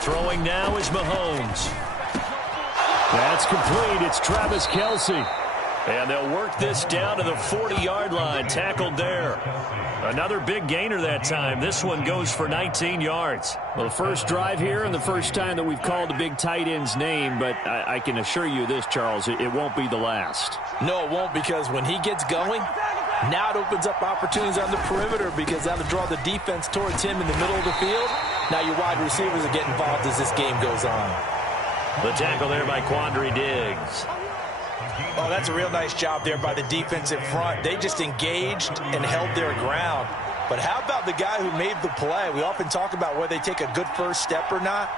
Throwing now is Mahomes. That's complete. It's Travis Kelce. And they'll work this down to the 40-yard line. Tackled there. Another big gainer that time. This one goes for 19 yards. Well, the first drive here and the first time that we've called a big tight end's name, but I can assure you this, Charles, it won't be the last. No, it won't, because when he gets going, now it opens up opportunities on the perimeter, because that'll draw the defense towards him in the middle of the field. Now your wide receivers will get involved as this game goes on. The tackle there by Quandre Diggs. Oh, that's a real nice job there by the defensive front. They just engaged and held their ground. But how about the guy who made the play? We often talk about whether they take a good first step or not.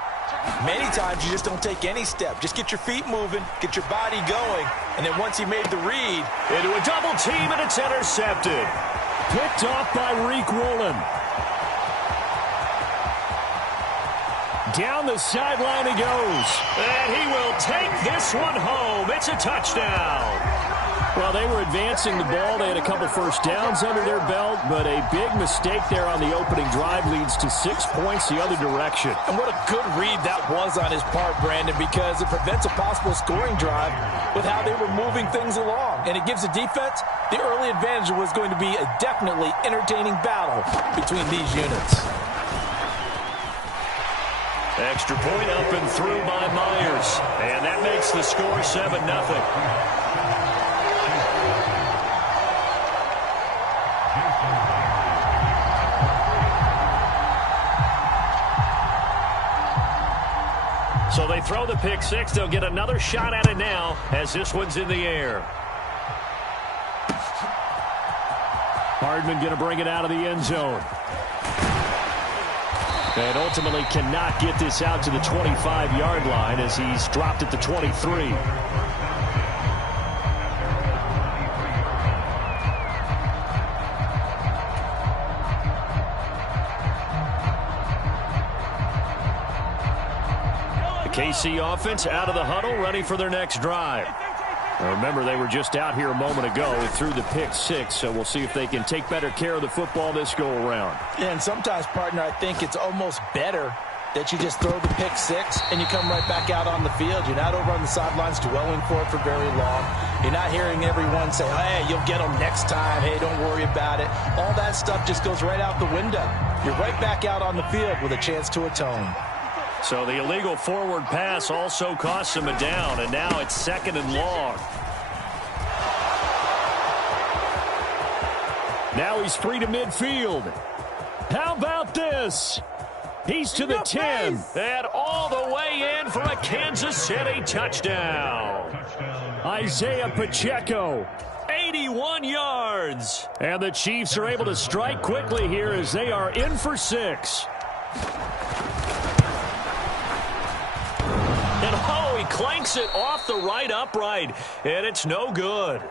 Many times you just don't take any step. Just get your feet moving, get your body going, and then once he made the read. Into a double team, and it's intercepted. Picked off by Reek Woolen. Down the sideline he goes. And he will take this one home. It's a touchdown. Well, they were advancing the ball. They had a couple first downs under their belt, but a big mistake there on the opening drive leads to 6 points the other direction. And what a good read that was on his part, Brandon, because it prevents a possible scoring drive with how they were moving things along. And it gives the defense the early advantage. Was going to be a definitely entertaining battle between these units. Extra point up and through by Myers. And that makes the score 7-0. So they throw the pick six. They'll get another shot at it now as this one's in the air. Hardman going to bring it out of the end zone. And ultimately cannot get this out to the 25-yard line as he's dropped at the 23. The KC offense out of the huddle, ready for their next drive. Now remember, they were just out here a moment ago and threw the pick six, so we'll see if they can take better care of the football this go-around. Yeah, and sometimes, partner, I think it's almost better that you just throw the pick six and you come right back out on the field. You're not over on the sidelines dwelling for it for very long. You're not hearing everyone say, hey, you'll get them next time. Hey, don't worry about it. All that stuff just goes right out the window. You're right back out on the field with a chance to atone. So the illegal forward pass also costs him a down, and now it's 2nd and long. Now he's free to midfield. How about this? He's to the 10, and all the way in for a Kansas City touchdown. Isaiah Pacheco, 81 yards. And the Chiefs are able to strike quickly here as they are in for 6. And oh, he clanks it off the right upright, and it's no good.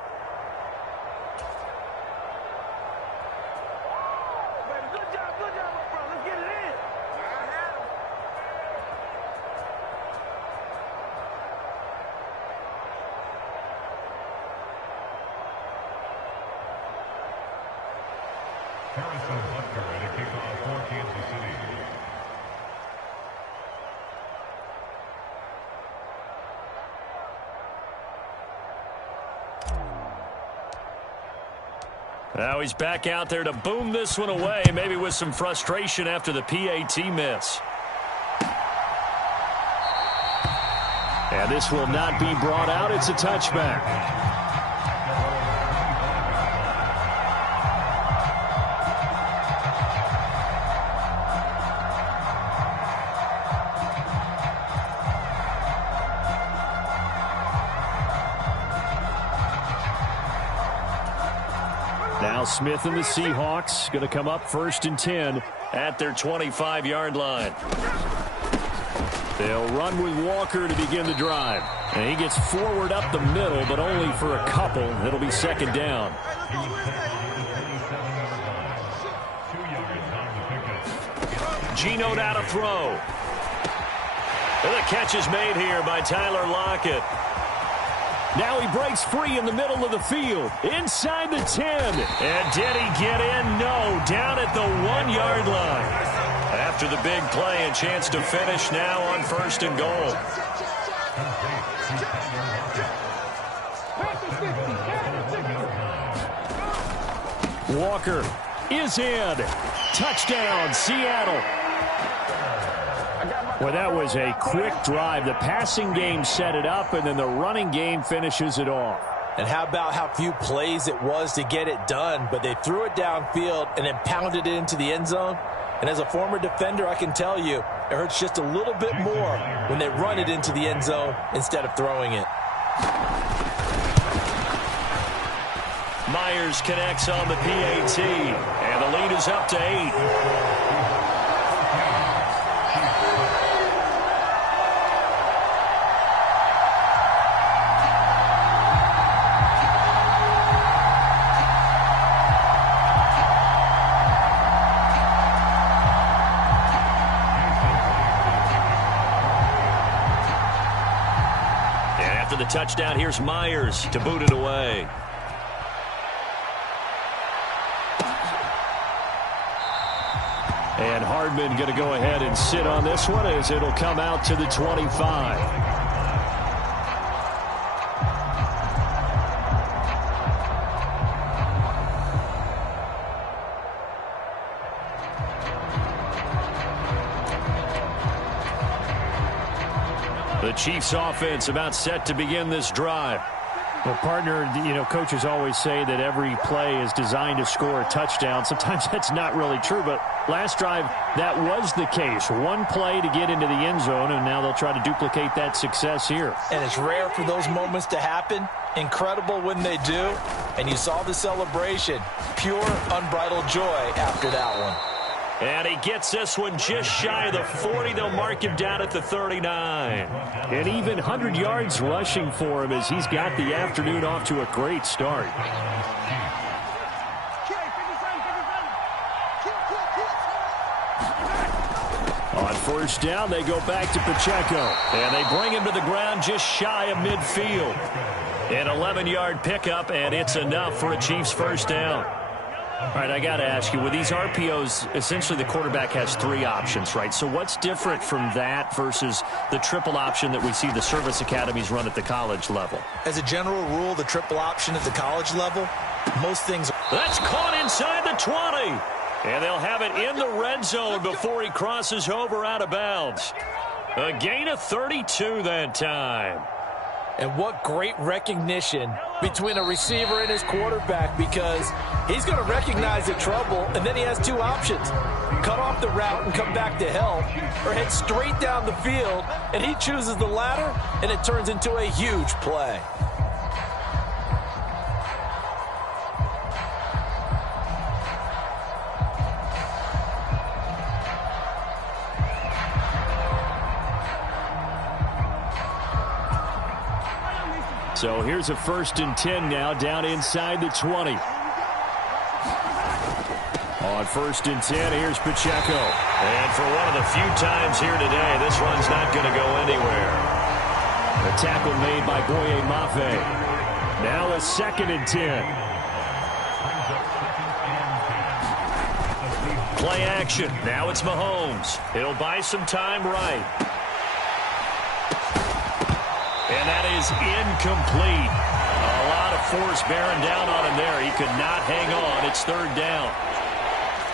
Now he's back out there to boom this one away, maybe with some frustration after the PAT miss. And this will not be brought out. It's a touchback. Now Smith and the Seahawks going to come up 1st and 10 at their 25-yard line. They'll run with Walker to begin the drive. And he gets forward up the middle, but only for a couple. It'll be 2nd down. Geno now to throw. And the catch is made here by Tyler Lockett. Now he breaks free in the middle of the field, inside the 10. And did he get in? No, down at the 1-yard line. after the big play and chance to finish now on 1st and goal. Walker is in. Touchdown, Seattle. Well, that was a quick drive. The passing game set it up, and then the running game finishes it off. And how about how few plays it was to get it done, but they threw it downfield and then pounded it into the end zone. And as a former defender, I can tell you, it hurts just a little bit more when they run it into the end zone instead of throwing it. Myers connects on the PAT, and the lead is up to 8. The touchdown, here's Myers to boot it away. And Hardman going to go ahead and sit on this one as it'll come out to the 25. The Chiefs offense about set to begin this drive. Well, partner, coaches always say that every play is designed to score a touchdown. Sometimes that's not really true, but last drive, that was the case. One play to get into the end zone, and now they'll try to duplicate that success here. And it's rare for those moments to happen. Incredible when they do. And you saw the celebration. Pure, unbridled joy after that one. And he gets this one just shy of the 40. They'll mark him down at the 39. And even 100 yards rushing for him as he's got the afternoon off to a great start. On 1st down, they go back to Pacheco. And they bring him to the ground just shy of midfield. An 11-yard pickup, and it's enough for a Chiefs 1st down. All right, I got to ask you, with these RPOs, essentially the quarterback has 3 options, right? So what's different from that versus the triple option that we see the service academies run at the college level? As a general rule, the triple option at the college level, most things... That's caught inside the 20. And they'll have it in the red zone before he crosses over out of bounds. A gain of 32 that time. And what great recognition between a receiver and his quarterback, because he's going to recognize the trouble, and then he has 2 options. Cut off the route and come back to help, or head straight down the field, and he chooses the latter, and it turns into a huge play. So here's a 1st and 10 now, down inside the 20. On 1st and 10, here's Pacheco. And for one of the few times here today, this one's not going to go anywhere. A tackle made by Boye Mafe. Now a 2nd and 10. Play action. Now it's Mahomes. He'll buy some time right. And that is incomplete. A lot of force bearing down on him there. He could not hang on. It's 3rd down.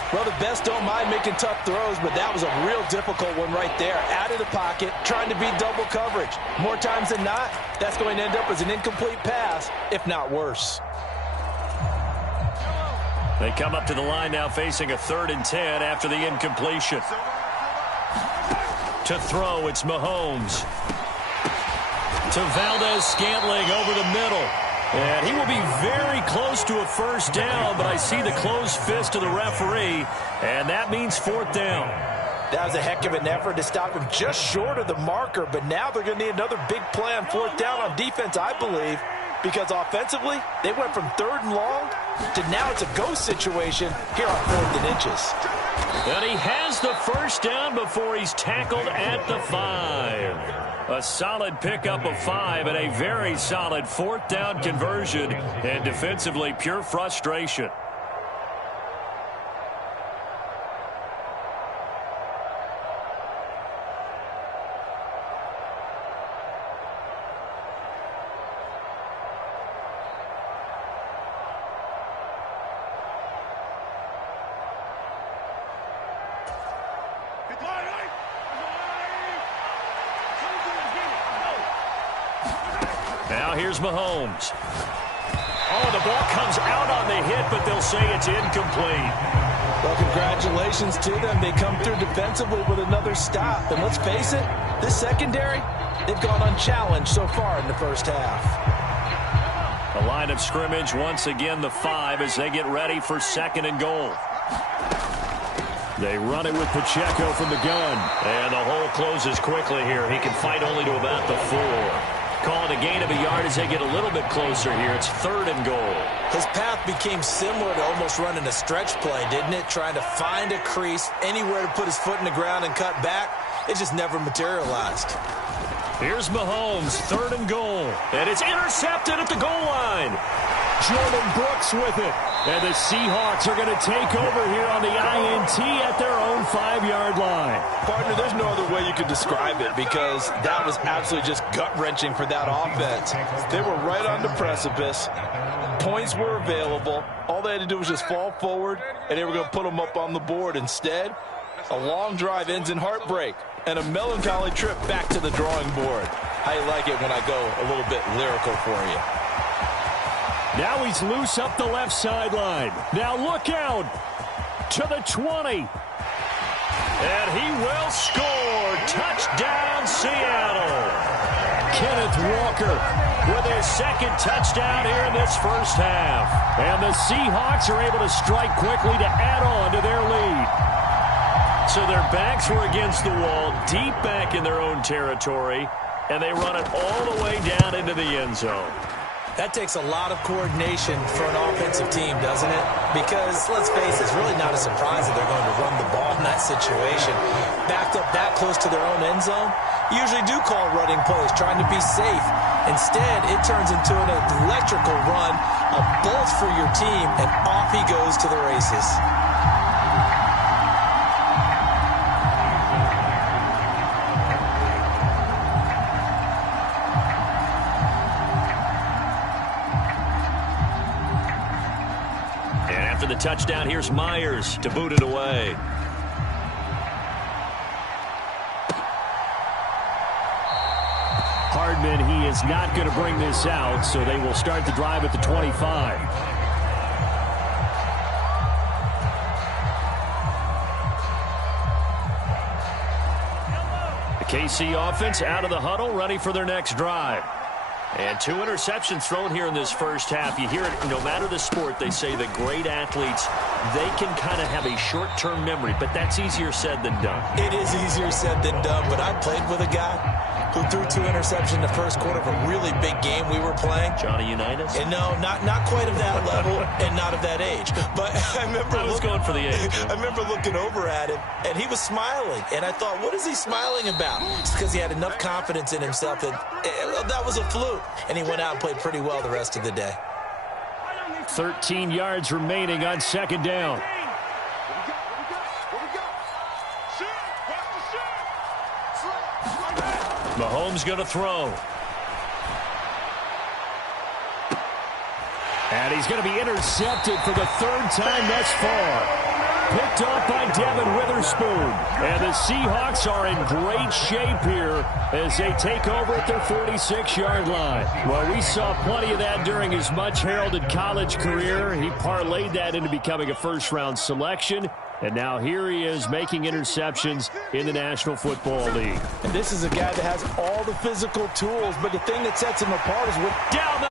Well, the best don't mind making tough throws, but that was a real difficult one right there. Out of the pocket, trying to beat double coverage. More times than not, that's going to end up as an incomplete pass, if not worse. They come up to the line now facing a 3rd and 10 after the incompletion. To throw, it's Mahomes. To Valdez-Scantling over the middle. And he will be very close to a 1st down, but I see the closed fist of the referee, and that means 4th down. That was a heck of an effort to stop him just short of the marker, but now they're going to need another big play on 4th down on defense, I believe, because offensively, they went from 3rd and long to now it's a go situation here on 4th and inches. And he has the 1st down before he's tackled at the 5. A solid pickup of 5 and a very solid 4th down conversion, and defensively pure frustration. Now here's Mahomes. Oh, the ball comes out on the hit, but they'll say it's incomplete. Well, congratulations to them. They come through defensively with another stop. And let's face it, this secondary, they've gone unchallenged so far in the first half. The line of scrimmage, once again, the 5 as they get ready for 2nd and goal. They run it with Pacheco from the gun. And the hole closes quickly here. He can fight only to about the 4. Call it a gain of a yard as they get a little bit closer here. It's 3rd and goal. His path became similar to almost running a stretch play, didn't it? Trying to find a crease, anywhere to put his foot in the ground and cut back. It just never materialized. Here's Mahomes, 3rd and goal. And it's intercepted at the goal line. Jordan Brooks with it. And the Seahawks are going to take over here on the INT at their own 5-yard line. Partner, there's no other way you could describe it because that was absolutely just gut-wrenching for that offense. They were right on the precipice. Points were available. All they had to do was just fall forward, and they were going to put them up on the board. Instead, a long drive ends in heartbreak and a melancholy trip back to the drawing board. How you like it when I go a little bit lyrical for you? Now he's loose up the left sideline. Now look out to the 20. And he will score. Touchdown, Seattle. Kenneth Walker with his 2nd touchdown here in this first half. And the Seahawks are able to strike quickly to add on to their lead. So their backs were against the wall, deep back in their own territory, and they run it all the way down into the end zone. That takes a lot of coordination for an offensive team, doesn't it? Because, let's face it, it's really not a surprise that they're going to run the ball in that situation. Backed up that close to their own end zone, usually do call running plays, trying to be safe. Instead, it turns into an electrical run, a bolt for your team, and off he goes to the races. The touchdown, here's Myers to boot it away. Hardman, he is not going to bring this out, so they will start the drive at the 25. The KC offense out of the huddle, ready for their next drive. And 2 interceptions thrown here in this first half. You hear it, no matter the sport, they say that great athletes, they can kind of have a short-term memory, but that's easier said than done. It is easier said than done, but I played with a guy who threw 2 interceptions in the first quarter of a really big game we were playing. Johnny Unitas? And no, not quite of that level and not of that age. But I remember I was going for the age. I remember looking over at him, and he was smiling. And I thought, what is he smiling about? It's because he had enough confidence in himself that was a fluke. And he went out and played pretty well the rest of the day. 13 yards remaining on 2nd down. Mahomes going to throw. And he's going to be intercepted for the 3rd time thus far. Picked off by Devin Witherspoon. And the Seahawks are in great shape here as they take over at their 46-yard line. Well, we saw plenty of that during his much-heralded college career. He parlayed that into becoming a first-round selection. And now here he is making interceptions in the National Football League. And this is a guy that has all the physical tools, but the thing that sets him apart is what down the